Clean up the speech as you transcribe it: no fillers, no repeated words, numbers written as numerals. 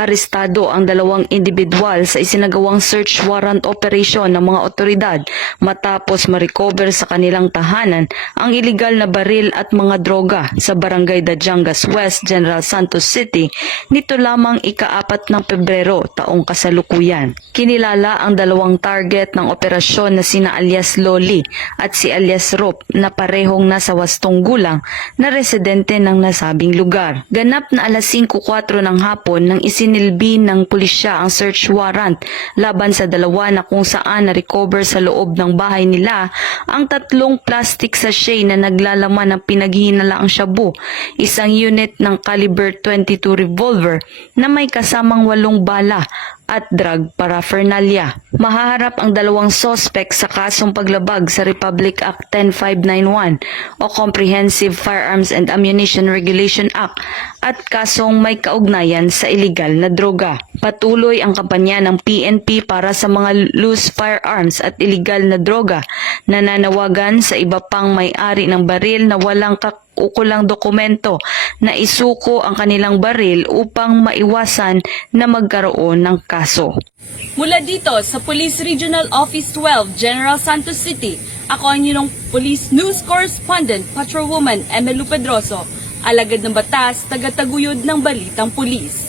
Arestado ang dalawang individual sa isinagawang search warrant operation ng mga otoridad matapos ma-recover sa kanilang tahanan ang iligal na baril at mga droga sa Barangay Dajangas West, General Santos City nito lamang ika-4 ng Pebrero taong kasalukuyan. Kinilala ang dalawang target ng operasyon na sina alias Loli at si alias Rope na parehong nasa 8 gulang na residente ng nasabing lugar. Ganap na alas 5:04 ng hapon nang isinilbi ng pulisya ang search warrant laban sa dalawa na kung saan na-recover sa loob ng bahay nila ang 3 plastic sachet na naglalaman ng pinaghihinalaang shabu, isang unit ng caliber .22 revolver na may kasamang 8 bala at drug paraphernalia. Mahaharap ang dalawang sospek sa kasong paglabag sa Republic Act 10591 o Comprehensive Firearms and Ammunition Regulation Act at kasong may kaugnayan sa iligal na droga. Patuloy ang kampanya ng PNP para sa mga loose firearms at iligal na droga, nananawagan sa iba pang may-ari ng baril na walang ukulang dokumento na isuko ang kanilang baril upang maiwasan na magkaroon ng kaso. Mula dito sa Police Regional Office 12, General Santos City, ako ang inyong Police News Correspondent, Patrolwoman Emelu Pedroso, alagad ng batas, tagataguyod ng balitang pulis.